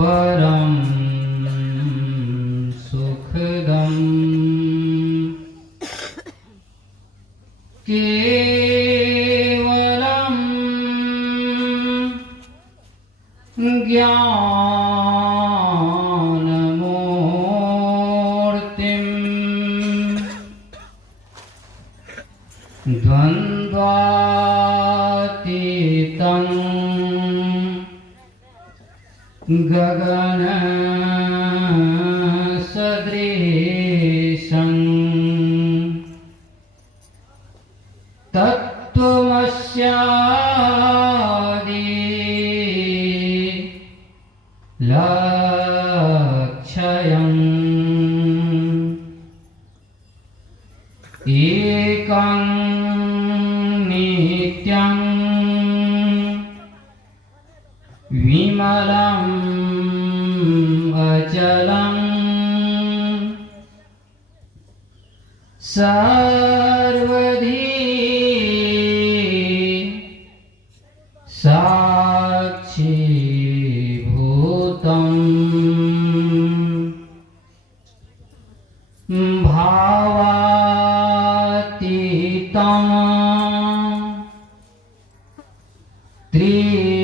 परम सुखदम केवलम ज्ञानमूर्तिं द्वन्द्वातीतं गगन सदृशं तत्त्वमस्यादि लक्ष्यम् एकं नित्यं विमलम् अचलं सर्वधी साक्षीभूतम् भावातीतं त्रिगुणरहितं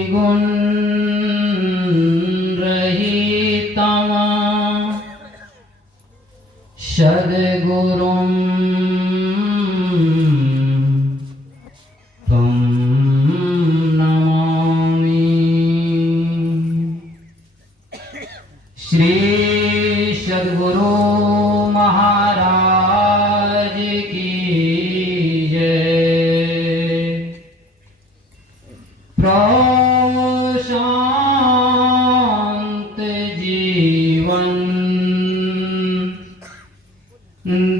सद्गुरुं त्वं नमामि। श्री सद्गुरु महाराज की जय। प्रशांत जीवन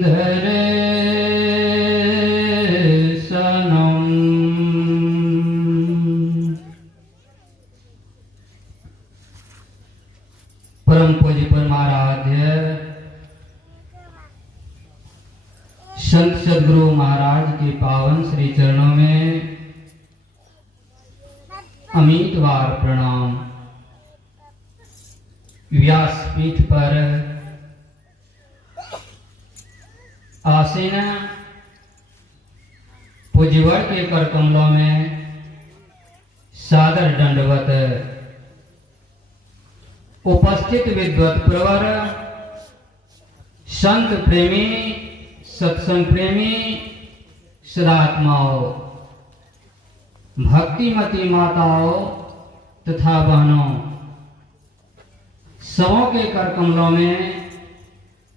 दर्शनम। परम पूज्य परमाराध्य संत सद्गुरु महाराज के पावन श्री चरणों में अमितवार प्रणाम। व्यासपीठ पर आसीन पूज्यवर के कर कमलों में सादर दंडवत उपस्थित विद्वत प्रवर संत प्रेमी सत्संग प्रेमी सदात्माओं भक्तिमती माताओं तथा बहनों सबों के कर कमलों में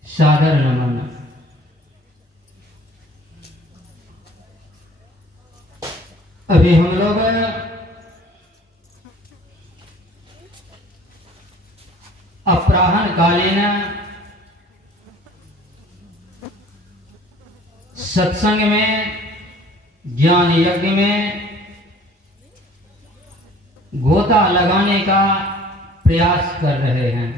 सादर नमन। अभी हम लोग अपराह्न कालीन सत्संग में ज्ञान यज्ञ में गोता लगाने का प्रयास कर रहे हैं।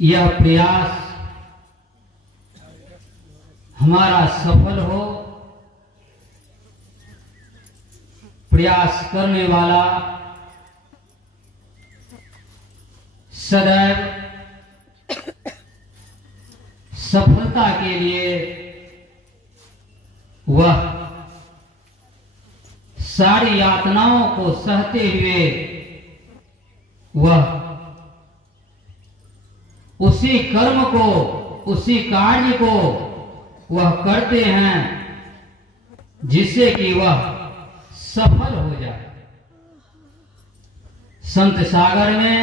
यह प्रयास हमारा सफल हो, प्रयास करने वाला सदैव सफलता के लिए वह सारी यातनाओं को सहते हुए वह उसी कर्म को उसी कार्य को वह करते हैं जिससे कि वह सफल हो जाए। संत सागर में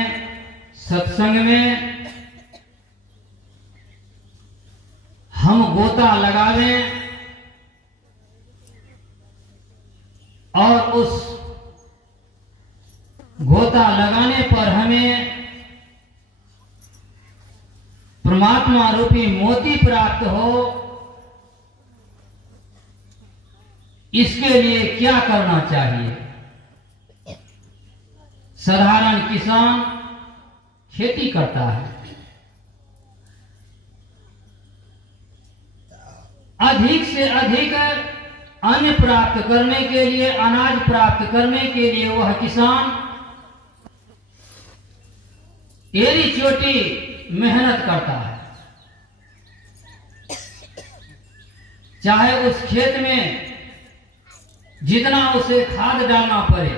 सत्संग में हम गोता लगावें और उस गोता लगाने पर हमें परमात्मा रूपी मोती प्राप्त हो, इसके लिए क्या करना चाहिए? साधारण किसान खेती करता है, अधिक से अधिक अन्न प्राप्त करने के लिए, अनाज प्राप्त करने के लिए वह किसान एड़ी चोटी मेहनत करता है। चाहे उस खेत में जितना उसे खाद डालना पड़े,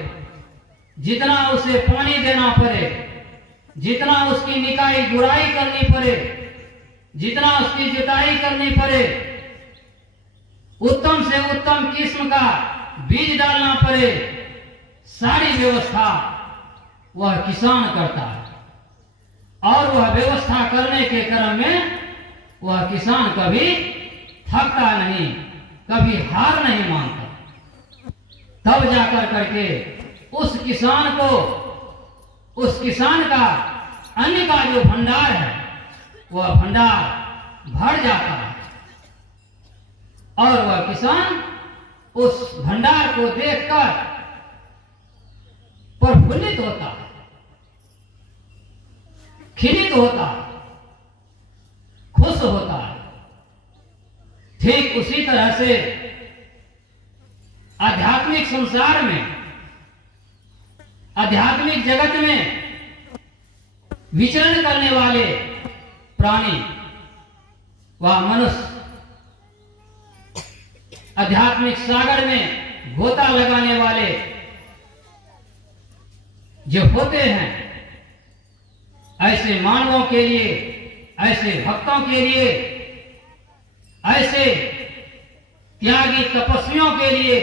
जितना उसे पानी देना पड़े, जितना उसकी निकाई गुड़ाई करनी पड़े, जितना उसकी जुताई करनी पड़े, उत्तम से उत्तम किस्म का बीज डालना पड़े, सारी व्यवस्था वह किसान करता है। और वह व्यवस्था करने के क्रम में वह किसान कभी थकता नहीं, कभी हार नहीं मानता। तब जाकर करके उस किसान का अन्न का जो भंडार है वह भंडार भर जाता है और वह किसान उस भंडार को देखकर प्रफुल्लित होता है, खिलित होता है, खुश होता है। ठीक उसी तरह से आध्यात्मिक संसार में, आध्यात्मिक जगत में विचरण करने वाले प्राणी व मनुष्य आध्यात्मिक सागर में गोता लगाने वाले जो होते हैं, ऐसे मानवों के लिए, ऐसे भक्तों के लिए, ऐसे त्यागी तपस्वियों के लिए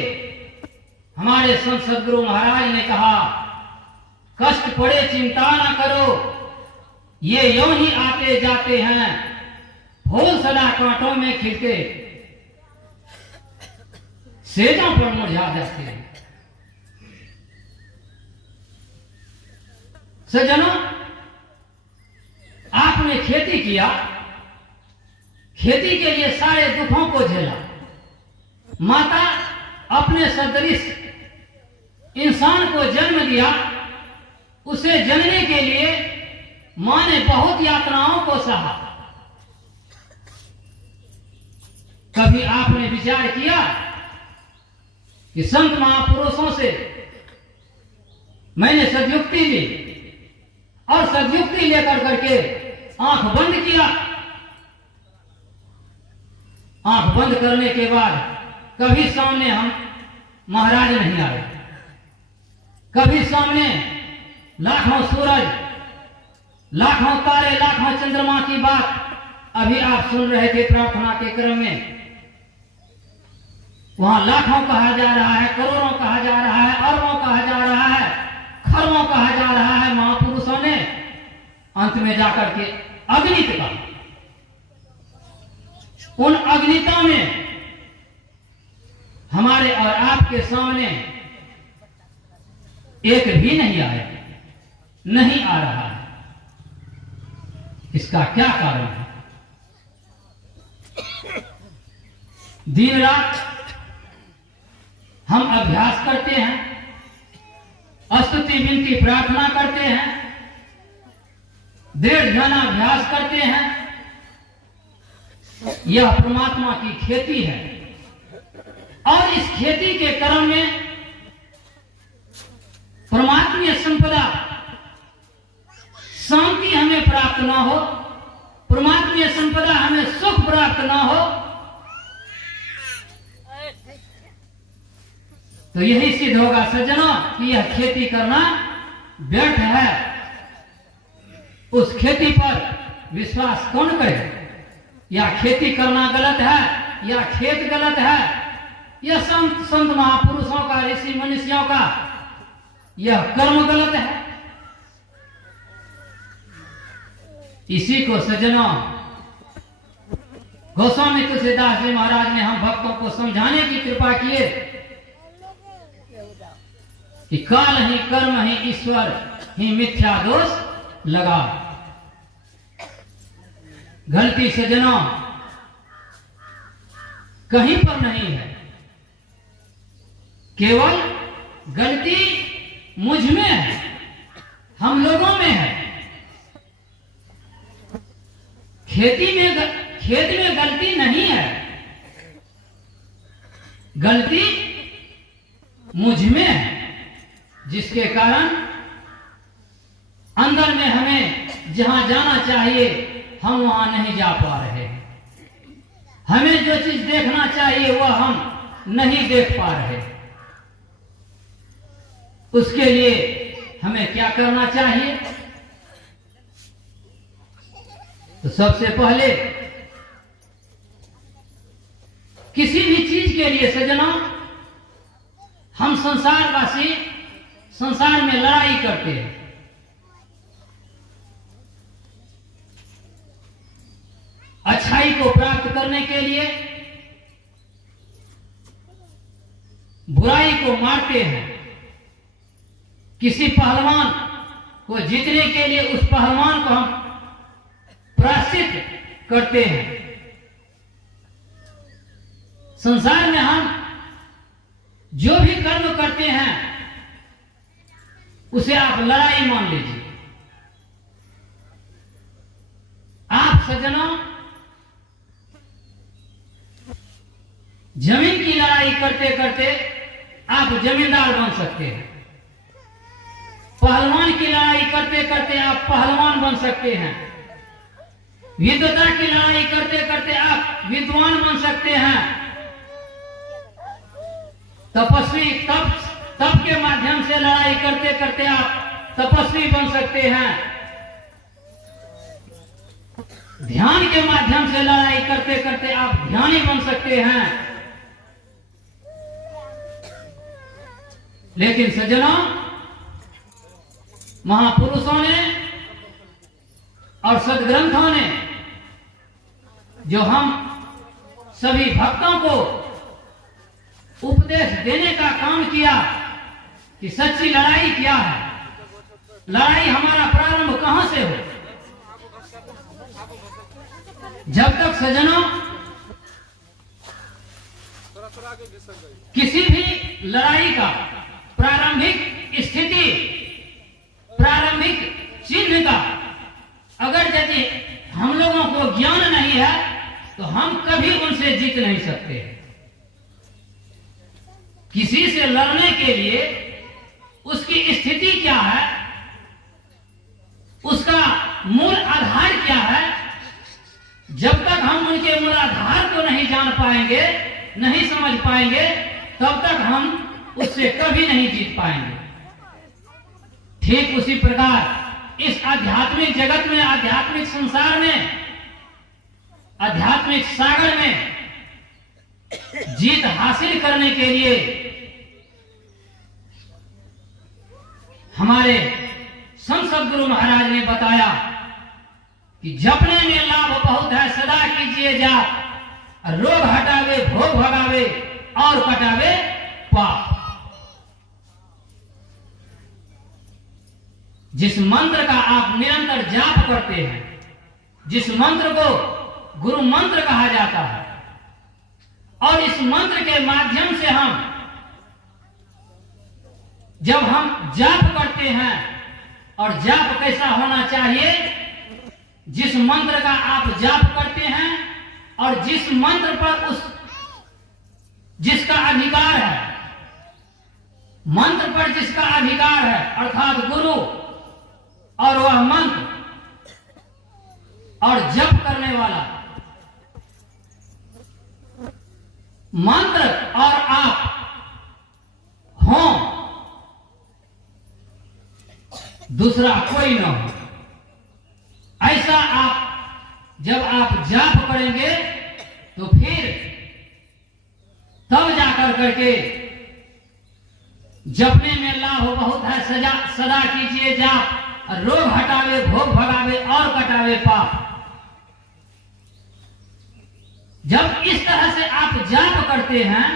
हमारे संत सद्गुरु महाराज ने कहा, कष्ट पड़े चिंता ना करो, ये यूं ही आते जाते हैं, फूल सदा कांटों में खिलते, सेजों पर मुरझा जाते हैं। सज्जनों, आपने खेती किया, खेती के लिए सारे दुखों को झेला, माता अपने सदृश इंसान को जन्म दिया, उसे जनने के लिए मां ने बहुत यातनाओं को सहा। कभी आपने विचार किया कि संत महापुरुषों से मैंने सद्युक्ति ली और सद्युक्ति लेकर करके आंख बंद किया, आंख बंद करने के बाद कभी सामने हम महाराज नहीं आए, कभी सामने लाखों सूरज, लाखों तारे, लाखों चंद्रमा की बात अभी आप सुन रहे थे प्रार्थना के क्रम में। वहां लाखों कहा जा रहा है, करोड़ों कहा जा रहा है, अरबों कहा जा रहा है, खरबों कहा जा रहा है। महापुरुषों ने अंत में जाकर के अग्नित का, उन अग्निता में हमारे और आपके सामने एक भी नहीं आया, नहीं आ रहा है। इसका क्या कारण है? दिन रात हम अभ्यास करते हैं, स्तुति विनती प्रार्थना करते हैं, दृढ़ ध्यानाभ्यास करते हैं। यह परमात्मा की खेती है और इस खेती के क्रम में परमात्मीय संपदा शांति हमें प्राप्त ना हो, परमात्मीय संपदा हमें सुख प्राप्त ना हो, तो यही सिद्ध होगा सज्जनों कि यह खेती करना व्यर्थ है। उस खेती पर विश्वास कौन करे? या खेती करना गलत है, या खेत गलत है, या संत महापुरुषों का, ऋषि मनुष्यों का यह कर्म गलत है। इसी को सज्जनों गोस्वामी तुलसीदास जी महाराज ने हम भक्तों को समझाने की कृपा किए कि काल ही कर्म ही ईश्वर ही मिथ्या दोष लगा। गलती सज्जनों कहीं पर नहीं है, केवल गलती मुझ में है, हम लोगों में है। खेत में गलती नहीं है, गलती मुझ में है, जिसके कारण अंदर में हमें जहां जाना चाहिए हम वहां नहीं जा पा रहे हैं। हमें जो चीज देखना चाहिए वह हम नहीं देख पा रहे। उसके लिए हमें क्या करना चाहिए? तो सबसे पहले किसी भी चीज के लिए सज्जनों, हम संसारवासी संसार में लड़ाई करते हैं। अच्छाई को प्राप्त करने के लिए बुराई को मारते हैं। किसी पहलवान को जीतने के लिए उस पहलवान को हम प्रायश्चित करते हैं। संसार में हम जो भी कर्म करते हैं उसे आप लड़ाई मान लीजिए। आप सज्जनों जमीन की लड़ाई करते करते आप जमींदार बन सकते हैं। पहलवान की लड़ाई करते करते आप पहलवान बन सकते हैं। विद्वता की लड़ाई करते करते आप विद्वान बन सकते हैं। तपस्वी तप के माध्यम से लड़ाई करते करते आप तपस्वी बन सकते हैं। ध्यान के माध्यम से लड़ाई करते करते आप ध्यानी बन सकते हैं। लेकिन सज्जनों, महापुरुषों ने और सद्ग्रंथों ने जो हम सभी भक्तों को उपदेश देने का काम किया कि सच्ची लड़ाई क्या है, लड़ाई हमारा प्रारंभ कहां से हो। जब तक सज्जनों किसी भी लड़ाई का प्रारंभिक स्थिति, प्रारंभिक चिन्ह का अगर यदि हम लोगों को ज्ञान नहीं है तो हम कभी उनसे जीत नहीं सकते। किसी से लड़ने के लिए उसकी स्थिति क्या है, उसका मूल आधार क्या है, जब तक हम उनके मूल आधार को नहीं जान पाएंगे, नहीं समझ पाएंगे, तब तक हम उससे कभी नहीं जीत पाएंगे। ठीक उसी प्रकार इस आध्यात्मिक जगत में, आध्यात्मिक संसार में, आध्यात्मिक सागर में जीत हासिल करने के लिए हमारे संत सद्गुरु महाराज ने बताया कि जपने में लाभ बहुत है, सदा कीजिए जाप, रोग हटावे, भोग भगावे और कटावे पाप। जिस मंत्र का आप निरंतर जाप करते हैं, जिस मंत्र को गुरु मंत्र कहा जाता है, और इस मंत्र के माध्यम से हम जब हम जाप करते हैं, और जाप कैसा होना चाहिए, जिस मंत्र का आप जाप करते हैं और जिस मंत्र पर जिसका अधिकार है, मंत्र पर जिसका अधिकार है अर्थात गुरु, और वह मंत्र और जप करने वाला, मंत्र और आप हो, दूसरा कोई न हो। ऐसा आप जब आप जाप करेंगे तो फिर तब जाकर करके जपने में लाभ बहुत है, सदा कीजिए जाप, रोग हटावे, भोग भगावे और कटावे पाप। जब इस तरह से आप जाप करते हैं,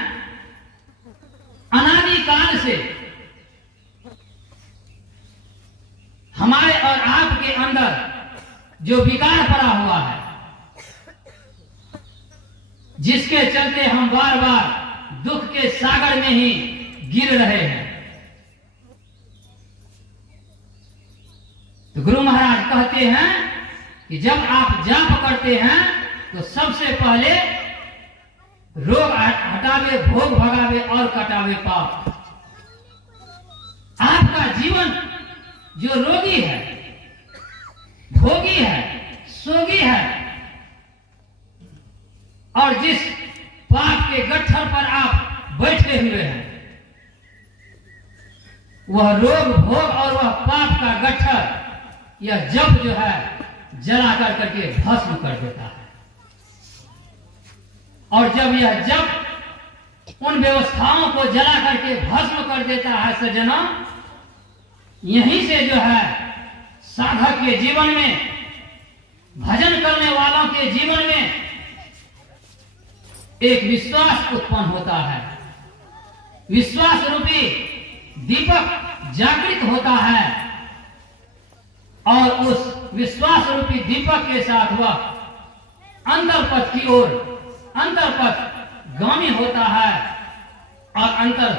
अनादि काल से हमारे और आपके अंदर जो विकार पड़ा हुआ है, जिसके चलते हम बार बार दुख के सागर में ही गिर रहे हैं, तो गुरु महाराज कहते हैं कि जब आप जाप करते हैं तो सबसे पहले रोग हटावे, भोग भगावे और कटावे पाप। आपका जीवन जो रोगी है, भोगी है, सोगी है और जिस पाप के गट्ठर पर आप बैठे हुए हैं, वह रोग, भोग और वह पाप का गट्ठर, यह जप जो है जला करके भस्म कर देता है। और जब यह जप उन व्यवस्थाओं को जला करके भस्म कर देता है सज्जनों, यहीं से जो है साधक के जीवन में, भजन करने वालों के जीवन में एक विश्वास उत्पन्न होता है। विश्वास रूपी दीपक जागृत होता है और उस विश्वास रूपी दीपक के साथ वह अंतरपथ की ओर, अंतरपथ गामी होता है और अंतर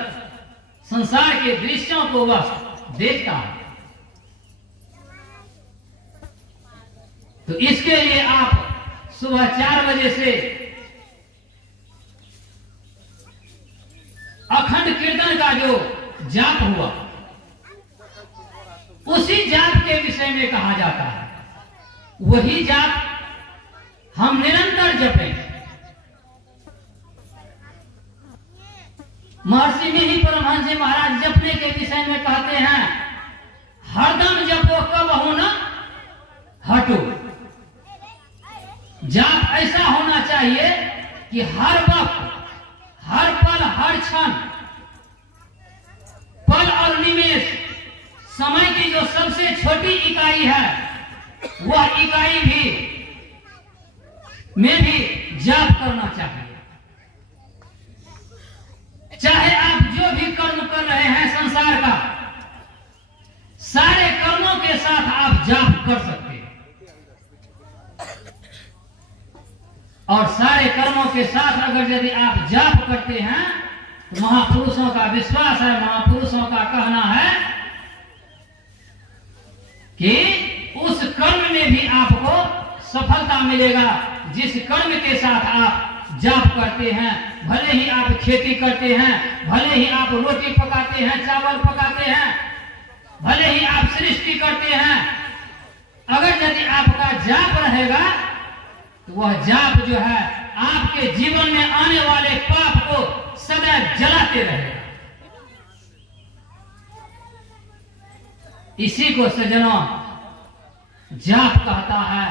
संसार के दृश्यों को वह देखता है। तो इसके लिए आप सुबह 4 बजे से अखंड कीर्तन का जो जाप हुआ, उसी जाप के विषय में कहा जाता है। वही जाप हम निरंतर जपें। महर्षि में ही परमहंस जी महाराज जपने के विषय में कहते हैं, हरदम जपो कब हो न हटो। जाप ऐसा होना चाहिए कि हर वक्त, हर पल, हर क्षण, पल और निमेष, समय की जो सबसे छोटी इकाई है, वह इकाई भी में भी जाप करना चाहिए। चाहे आप जो भी कर्म कर रहे हैं संसार का, सारे कर्मों के साथ आप जाप कर सकते हैं। और सारे कर्मों के साथ अगर यदि आप जाप करते हैं, तो महापुरुषों का विश्वास है, महापुरुषों का कहना है कि उस कर्म में भी आपको सफलता मिलेगा जिस कर्म के साथ आप जाप करते हैं। भले ही आप खेती करते हैं, भले ही आप रोटी पकाते हैं, चावल पकाते हैं, भले ही आप सृष्टि करते हैं, अगर यदि आपका जाप रहेगा तो वह जाप जो है आपके जीवन में आने वाले पाप को सदैव जलाते रहेगा। इसी को सज्जनों जाप कहता है।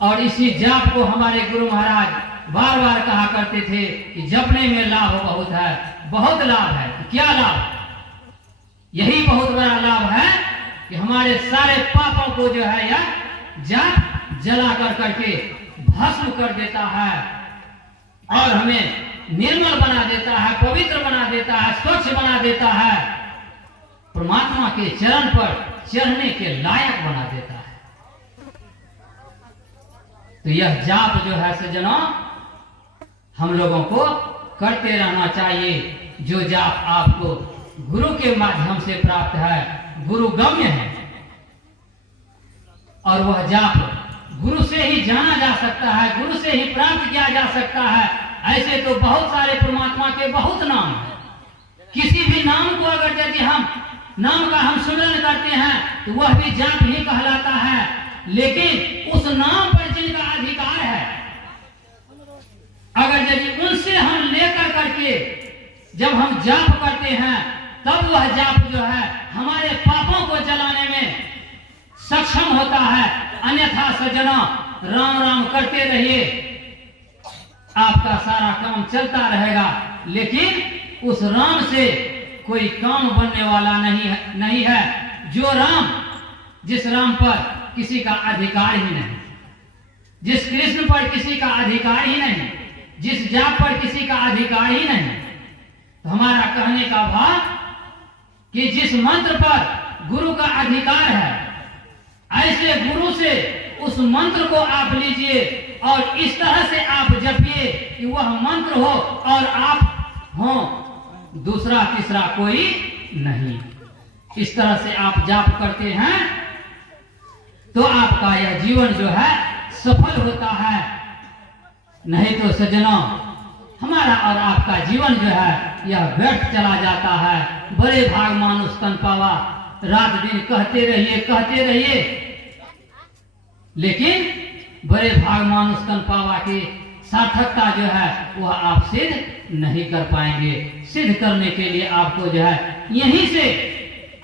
और इसी जाप को हमारे गुरु महाराज बार बार कहा करते थे कि जपने में लाभ बहुत है, बहुत लाभ है। क्या लाभ? यही बहुत बड़ा लाभ है कि हमारे सारे पापों को जो है यह जाप जला करके भस्म कर देता है और हमें निर्मल बना देता है, पवित्र बना देता है, स्वच्छ बना देता है, परमात्मा के चरण पर चढ़ने के लायक बना देता है। तो यह जाप जो है सज्जनों हम लोगों को करते रहना चाहिए। जो जाप आपको गुरु के माध्यम से प्राप्त है, गुरु गम्य है, और वह जाप गुरु से ही जाना जा सकता है, गुरु से ही प्राप्त किया जा सकता है। ऐसे तो बहुत सारे परमात्मा के बहुत नाम हैं। किसी भी नाम को अगर यदि हम नाम का हम सुमिरन करते हैं तो वह भी जाप ही कहलाता है। लेकिन उस नाम पर जिनका अधिकार है, अगर यदि उनसे हम लेकर करके जब हम जाप करते हैं, तब वह जाप जो है हमारे पापों को जलाने में सक्षम होता है। अन्यथा सज्जनों राम राम करते रहिए, आपका सारा काम चलता रहेगा, लेकिन उस राम से कोई काम बनने वाला नहीं है। जो राम, जिस राम पर किसी का अधिकार ही नहीं, जिस कृष्ण पर किसी का अधिकार ही नहीं, जिस जाप पर किसी का अधिकार ही नहीं, तो हमारा कहने का भाव कि जिस मंत्र पर गुरु का अधिकार है, ऐसे गुरु से उस मंत्र को आप लीजिए और इस तरह से आप जपिए कि वह मंत्र हो और आप हो, दूसरा तीसरा कोई नहीं। इस तरह से आप जाप करते हैं तो आपका यह जीवन जो है सफल होता है। नहीं तो सज्जनों हमारा और आपका जीवन जो है यह व्यर्थ चला जाता है। बड़े भाग मानुष तन पावा, रात दिन कहते रहिए, लेकिन बड़े भाग मानुष तन पावा की सार्थकता जो है वह आप सिद्ध नहीं कर पाएंगे। सिद्ध करने के लिए आपको जो है यहीं से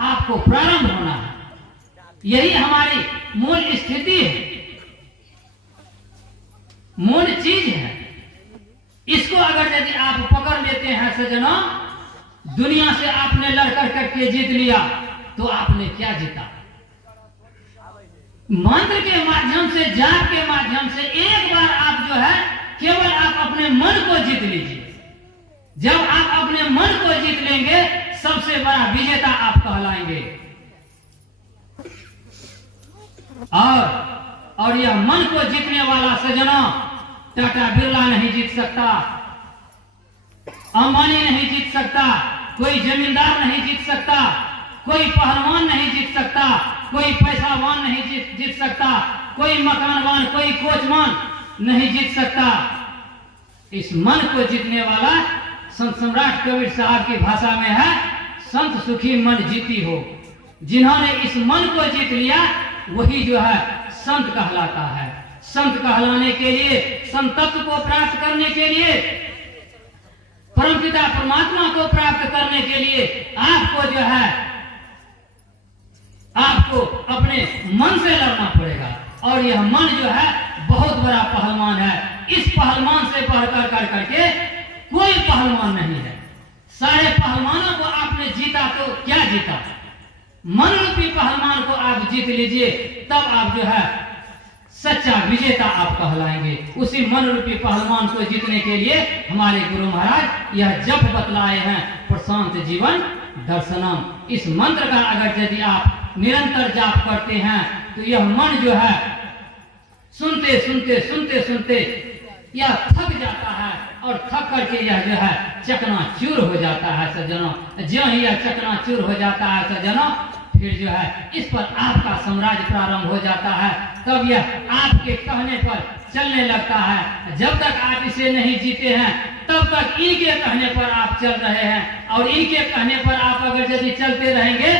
आपको प्रारंभ होना है। यही हमारी मूल स्थिति है, मूल चीज है। इसको अगर यदि आप पकड़ लेते हैं सज्जनों, दुनिया से आपने लड़कर करके जीत लिया तो आपने क्या जीता? मंत्र के माध्यम से, जाप के माध्यम से एक बार आप जो है केवल आप अपने मन को जीत लीजिए। जब आप अपने मन को जीत लेंगे सबसे बड़ा विजेता आप कहलाएंगे। और यह मन को जीतने वाला सज्जनों टाटा बिरला नहीं जीत सकता, अंबानी नहीं जीत सकता, कोई जमींदार नहीं जीत सकता, कोई पहलवान नहीं जीत सकता, कोई पैसावान नहीं जीत सकता, कोई मकानवान, कोई कोचवान नहीं जीत सकता। इस मन को जीतने वाला संत सम्राट कबीर साहब की भाषा में है, संत सुखी मन जीती हो। जिन्होंने इस मन को जीत लिया वही जो है संत कहलाता है। संत कहलाने के लिए, संत तत्व को प्राप्त करने के लिए, परमपिता परमात्मा को प्राप्त करने के लिए आपको जो है आपको अपने मन से लड़ना पड़ेगा। और यह मन जो है बहुत बड़ा पहलवान है। इस पहलवान से बढ़कर कर करके कोई पहलवान नहीं है। सारे पहलवानों को आपने जीता तो क्या जीता? मन रूपी पहलवान को आप जीत लीजिए, तब आप जो है सच्चा विजेता आप कहलाएंगे। उसी मन रूपी पहलवान को जीतने के लिए हमारे गुरु महाराज यह जप बतलाए हैं, प्रशांत जीवन दर्शनम। इस मंत्र का अगर यदि आप निरंतर जाप करते हैं तो यह मन जो है सुनते सुनते यह थक जाता है और थक करके यह जो है चकनाचूर हो जाता है सज्जनों। जो ही यह चकनाचूर हो जाता है सज्जनों, फिर जो है इस पर आपका साम्राज्य प्रारंभ हो जाता है। तब यह आपके कहने पर चलने लगता है। जब तक आप इसे नहीं जीते हैं तब तक इनके कहने पर आप चल रहे हैं, और इनके कहने पर आप अगर यदि चलते रहेंगे